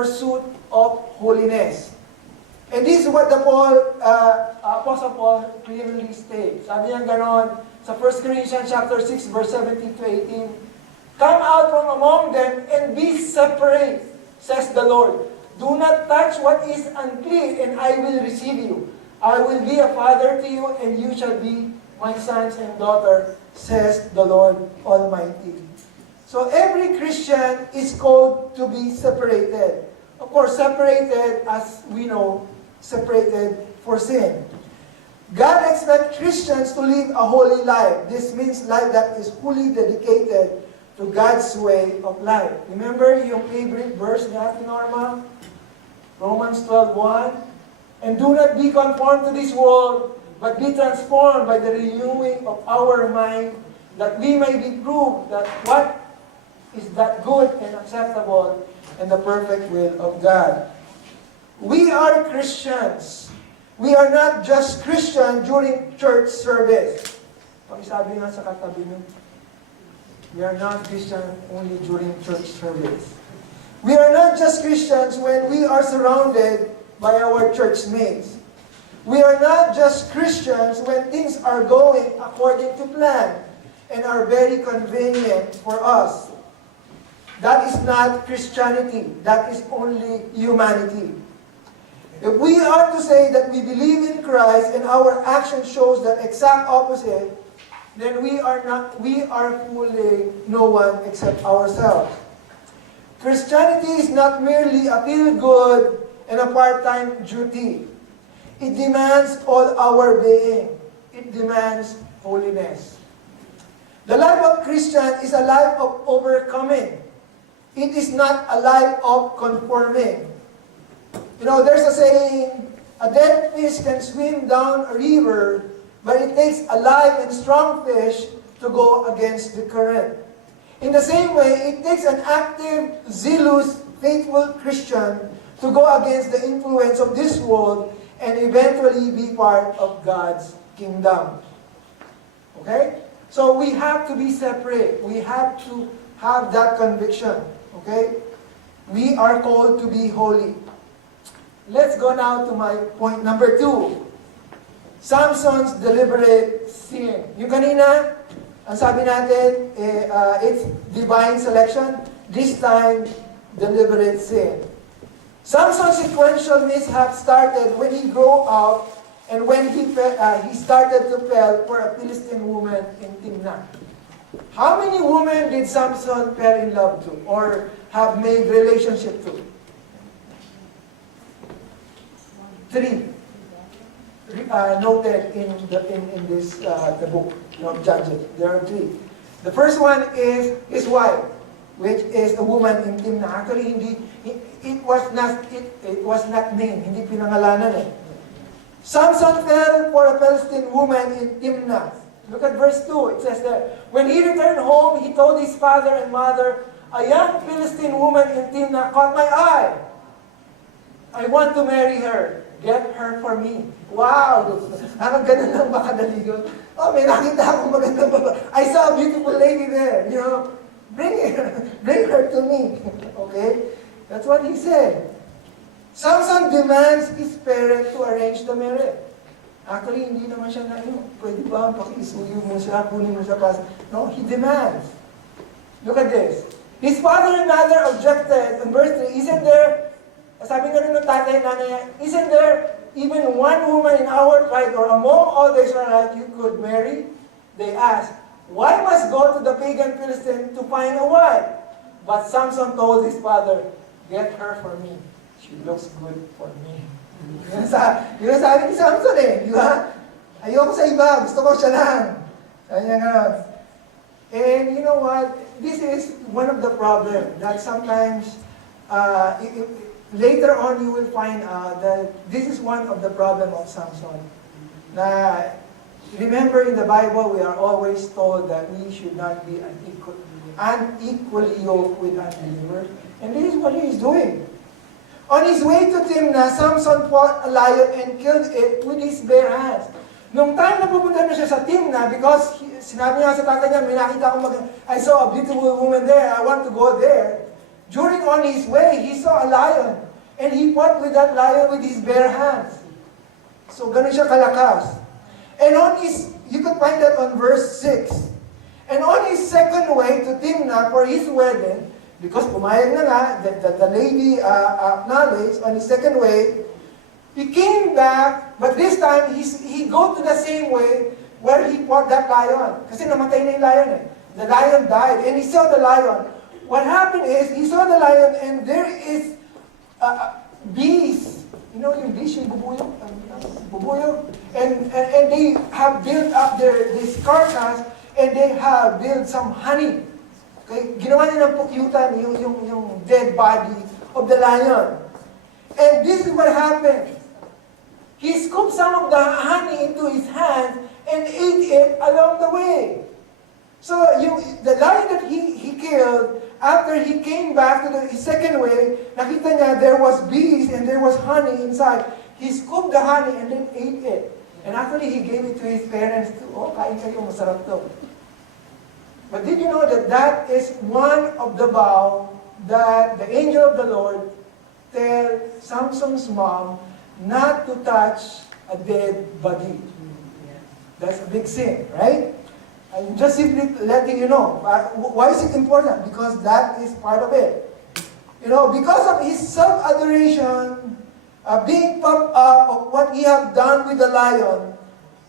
pursuit of holiness. And this is what Apostle Paul clearly states. Sabi niya ganon sa 1 Corinthians chapter 6, verse 17 to 18. Come out from among them and be separate, says the Lord. Do not touch what is unclean, and I will receive you. I will be a father to you, and you shall be my sons and daughters, says the Lord Almighty. So every Christian is called to be separated. Of course, separated, as we know, separated for sin. God expects Christians to live a holy life. This means life that is fully dedicated to God's way of life. Remember yung favorite verse ni Ate Norma? Romans 12:1. And do not be conformed to this world, but be transformed by the renewing of our mind, that we may be proved that what is that good and acceptable and the perfect will of God. We are Christians. We are not just Christian during church service. Pakisabi nga sa katabi nyo, we are not Christian only during church service. We are not just Christians when we are surrounded by our church mates. We are not just Christians when things are going according to plan and are very convenient for us. That is not Christianity. That is only humanity. If we are to say that we believe in Christ and our action shows that exact opposite, then we are fooling no one except ourselves. Christianity is not merely a feel-good and a part-time duty. It demands all our being. It demands holiness. The life of Christian is a life of overcoming. It is not a life of conforming. You know, there's a saying, a dead fish can swim down a river, but it takes a live and strong fish to go against the current. In the same way, it takes an active, zealous, faithful Christian to go against the influence of this world and eventually be part of God's kingdom. Okay? So we have to be separate. We have to have that conviction. Okay? We are called to be holy. Let's go now to my point number 2. Samson's deliberate sin. Yung kanina, ang sabi natin, it's divine selection. This time, deliberate sin. Samson's sequential mishap started when he grew up and when he started to fell for a Philistine woman in Timnah. How many women did Samson fell in love to or have made relationship to? 3. Noted in this the book of Judges. There are 3. The first one is his wife, which is a woman in Timnah. Actually, it was not named, hindi pinangalanan eh. Samson fell for a Philistine woman in Timnah. Look at verse 2. It says there, when he returned home, he told his father and mother, a young Philistine woman in Timnah caught my eye. I want to marry her. Get her for me. Wow! Ang ganun lang baka naligon. Oh, may nakita akong magandang babae. I saw a beautiful lady there. You know, bring her to me. Okay? That's what he said. Samson demands his parent to arrange the marriage. Actually, hindi naman siya na, pwede ba pakisuyo mo siya, kunin mo siya pas. No, he demands. Look at this. His father and mother objected in verse 3. Isn't there, sabi nga rin ng tatay na niya, isn't there even one woman in our tribe or among all the Israelites you could marry? They asked, why must go to the pagan Philistine to find a wife? But Samson told his father, get her for me. She looks good for me. Yun sabi ni Samson eh, di ba? Ayoko sa iba, gusto ko siya lang. Sabi niya gano'n. And you know what? This is one of the problems that sometimes, later on you will find out that this is one of the problems of Samson. Na, remember in the Bible, we are always told that we should not be unequally yoked with unbelievers. And this is what he is doing. On his way to Timnah, Samson fought a lion and killed it with his bare hands. Nung time na pupunta na siya sa Timnah, because sinabi niya sa tatay niya, may nakita akong I saw a beautiful woman there, I want to go there. during on his way, he saw a lion. And he fought with that lion with his bare hands. So, ganun siya kalakas. And on his, you can find that on verse 6. And on his second way to Timnah for his wedding, because pumayag na nga, the lady acknowledged on his second way, he came back, but this time, he go to the same way where he fought that lion. Kasi namatay na yung lion eh. The lion died, and he saw the lion. What happened is, he saw the lion, and there is bees. You know yung bees, yung bubuyog? Bubuyog. And they have built up this carcass, and they have built some honey. Okay? Ginawa niya ng pukyutan yung dead body of the lion. And this is what happened. He scooped some of the honey into his hand and ate it along the way. So the lion that he killed, after he came back to his second way, nakita niya there was bees and there was honey inside. He scooped the honey and then ate it. And actually, he gave it to his parents too. Oh, kain kayo, masarap to. But did you know that that is one of the vow that the angel of the Lord tell Samson's mom not to touch a dead body? That's a big sin, right? I'm just simply letting you know. Why is it important? Because that is part of it. You know, because of his self-adoration, being pumped up of what he had done with the lion,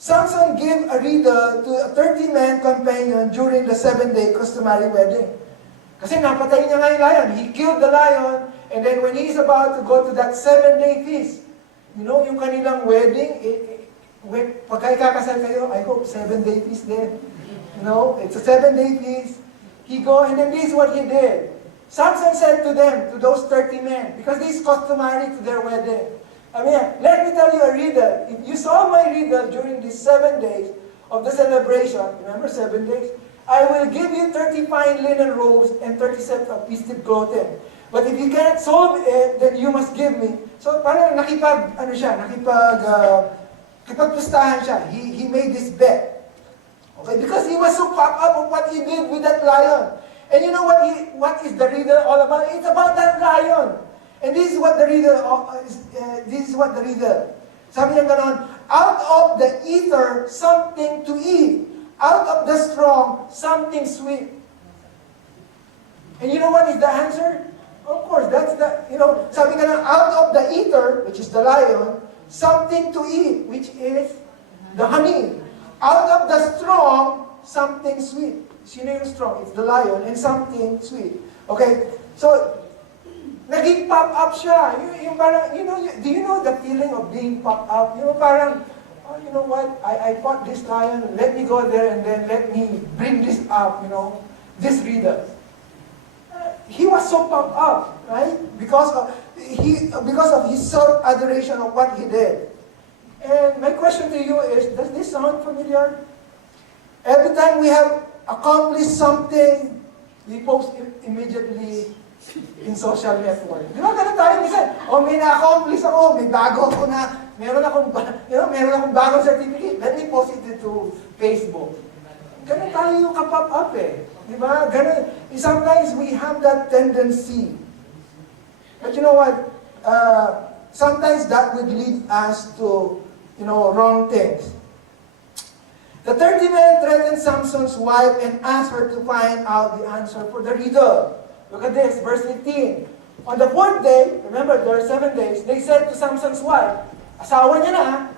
Samson gave a riddle to a 30-man companion during the 7-day customary wedding. Kasi napatay niya nga yung lion. He killed the lion, and then when he is about to go to that 7-day feast, you know, yung kanilang wedding, pagka ikakasal kayo, I hope 7-day feast din. You know, it's a 7-day feast. He go, and then this is what he did. Samson said to them, to those 30 men, because this is customary to their wedding. I mean, let me tell you a riddle. If you saw my riddle during these 7 days of the celebration, remember 7 days? I will give you 30 fine linen robes and 30 sets of feasted clothing. But if you cannot solve it, then you must give me. So parang nakipagpustahan siya. He made this bet. Okay, because he was so pumped up of what he did with that lion. And you know what is the riddle all about? It's about that lion. And this is what the riddle Sabi niya ganon, out of the ether, something to eat. Out of the strong, something sweet. And you know what is the answer? Of course, that's the, sabi nga lang, out of the ether, which is the lion, something to eat, which is the honey. Out of the strong, something sweet. Sino yung strong? It's the lion, and something sweet. Okay? So, naging pop up siya. Yung parang, do you know the feeling of being pop up? Parang, oh, you know what? I fought this lion. Let me go there and then let me bring this up, this reader. He was so pumped up, right? Because of his self-adoration of what he did. And my question to you is, does this sound familiar? Every time we have accomplished something, we post it immediately in social network. Di ba ganun tayo minsan? May na-accomplish ako, may bago ako na, meron akong bagong certificate, let me post it to Facebook. Ganun tayo yung kapop up eh. Di ba? Ganun. Sometimes we have that tendency. But you know what? Sometimes that would lead us to, wrong things. The 30 men threatened Samson's wife and asked her to find out the answer for the riddle. Look at this, verse 15. On the 4th day, remember there are 7 days, they said to Samson's wife, asawa niya na,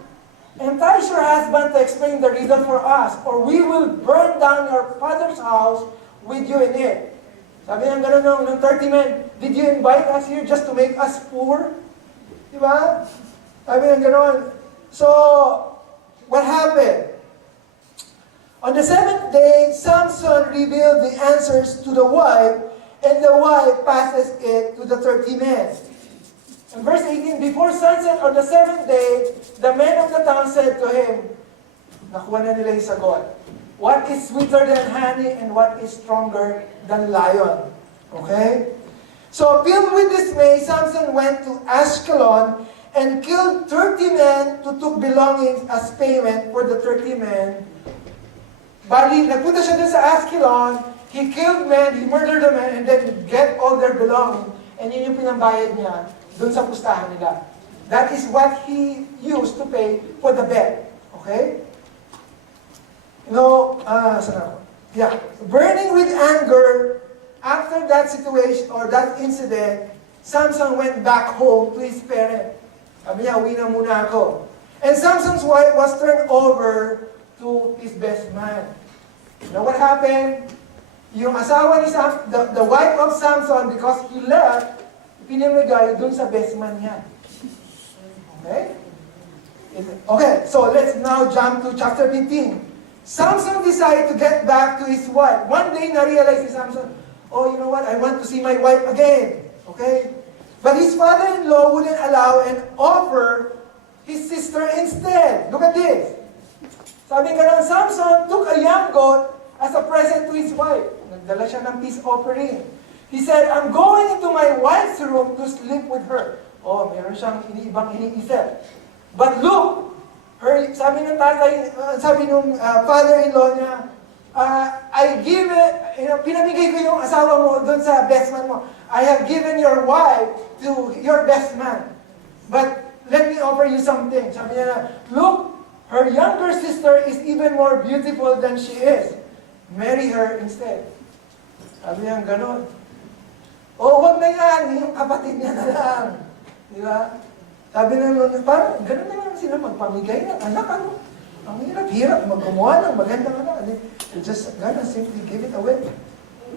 entice your husband to explain the riddle for us, or we will burn down your father's house with you in it. Sabi niya gano'n ng 30 men, did you invite us here just to make us poor? Diba? Sabi niya gano'n. So, what happened? On the 7th day, Samson revealed the answers to the wife, and the wife passes it to the 30 men. In verse 18, before sunset on the 7th day, the men of the town said to him, nakuha na nila yung sagot, what is sweeter than honey and what is stronger than lion? Okay? So, filled with dismay, Samson went to Ashkelon and killed 30 men who took belongings as payment for the 30 men. Bali, nagpunta siya dun sa Ashkelon, He killed men, he murdered the men, and then get all their belonging. And yun yung pinambayad niya dun sa pustahan nila. That is what he used to pay for the bed. Okay? Saan ako? Yeah. Burning with anger, after that situation or that incident, Samson went back home to his parents. Sabi niya, uwi na muna ako. And Samson's wife was turned over to his best man. You know what happened? Yung asawa ni Samson, the wife of Samson, because he left, pinamigay dun sa best man niya. Okay? Okay, so let's now jump to chapter 15. Samson decided to get back to his wife. One day, na-realize si Samson, oh, you know what? I want to see my wife again. Okay? But his father-in-law wouldn't allow and offer his sister instead. Look at this. Sabi nga ng Samson took a young goat as a present to his wife. Nagdala siya ng peace offering. He said, I'm going into my wife's room to sleep with her. Oh, meron siyang ibang iniisip. But look, sabi ng tatay, sabi ng father-in-law niya, I give it, pinamigay ko yung asawa mo doon sa best man mo. I have given your wife to your best man. But let me offer you something. Sabi niya, look, her younger sister is even more beautiful than she is. Marry her instead. Sabi niya, ganon. O, wag na yan, yung kapatid niya na lang. Di ba? Sabi na nun, parang ganon na lang sila magpamigay ng anak. Ano? Ang hirap-hirap magkumuha ng magandang anak. You just gonna simply give it away.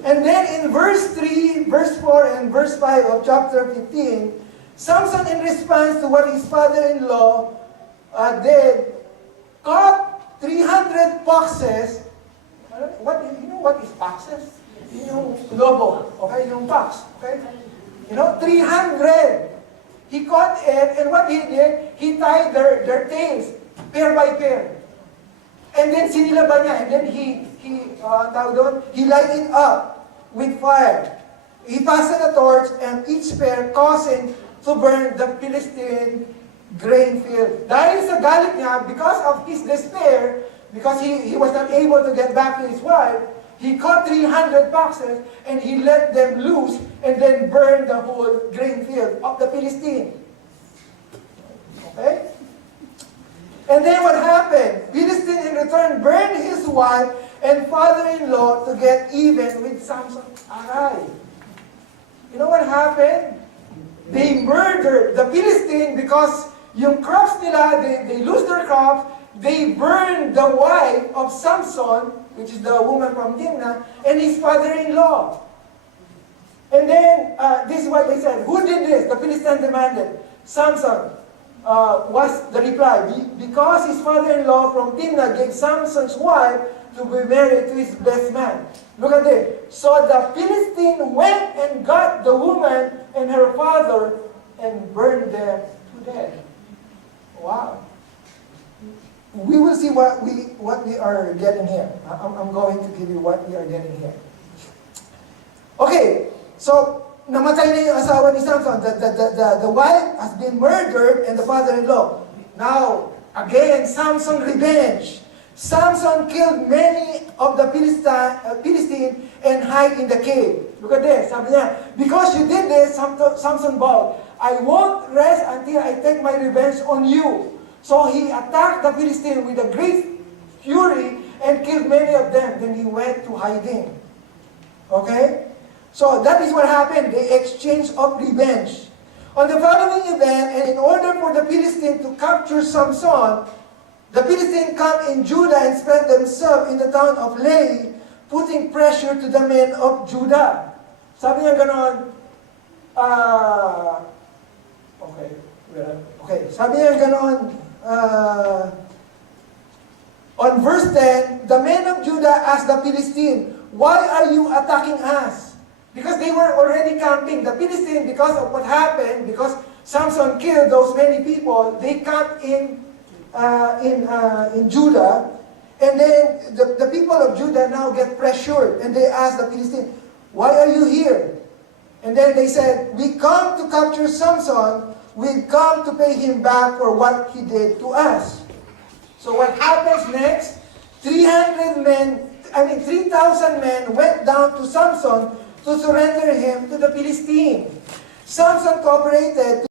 And then in verse 3, verse 4, and verse 5 of chapter 15, Samson, in response to what his father-in-law did, caught 300 foxes. You know what is foxes? Yung lobo, okay? Yung fox, okay? 300. He caught it, and what he did, he tied their tails, pair by pair. And then sinilaban niya, and then he light it up with fire. He fastened a torch, and each pair causing to burn the Philistine grain field. Dahil sa galit niya, because of his despair, because he was not able to get back to his wife, he caught 300 foxes, and he let them loose, and then burned the whole grain field of the Philistine. Okay? And then what happened? Philistine in return burned his wife and father-in-law to get even with Samson. Aray. You know what happened? They murdered the Philistine because yung crops nila, they lose their crops, they burned the wife of Samson, which is the woman from Timnah, and his father-in-law. And then, this is what they said. Who did this? The Philistine demanded. Samson was the reply. Because his father-in-law from Timnah gave Samson's wife to be married to his best man. Look at this. So the Philistine went and got the woman and her father and burned them to death. Wow. We will see what we are getting here. I'm going to give you what we are getting here. Okay, so namatay na yung asawa ni Samson. The wife has been murdered and the father-in-law. Now, again, Samson revenge. Samson killed many of the Philistine and hid in the cave. Look at this. Sabi niya, because you did this, Samson vowed, I won't rest until I take my revenge on you. So he attacked the Philistine with a great fury and killed many of them. Then he went to hiding. Okay? So that is what happened. They exchanged of revenge. On the following event, and in order for the Philistine to capture Samson, the Philistines come in Judah and spread themselves in the town of Lehi, putting pressure to the men of Judah. Sabi niya ganon, sabi niya ganon, on verse 10, the men of Judah asked the Philistine, why are you attacking us? Because they were already camping. The Philistine, because of what happened, because Samson killed those many people, they camped in Judah, and then the people of Judah now get pressured, and they ask the Philistine, why are you here? And then they said, we come to capture Samson, we come to pay him back for what he did to us. So what happens next? 300 3,000 men went down to Samson to surrender him to the Philistine. Samson cooperated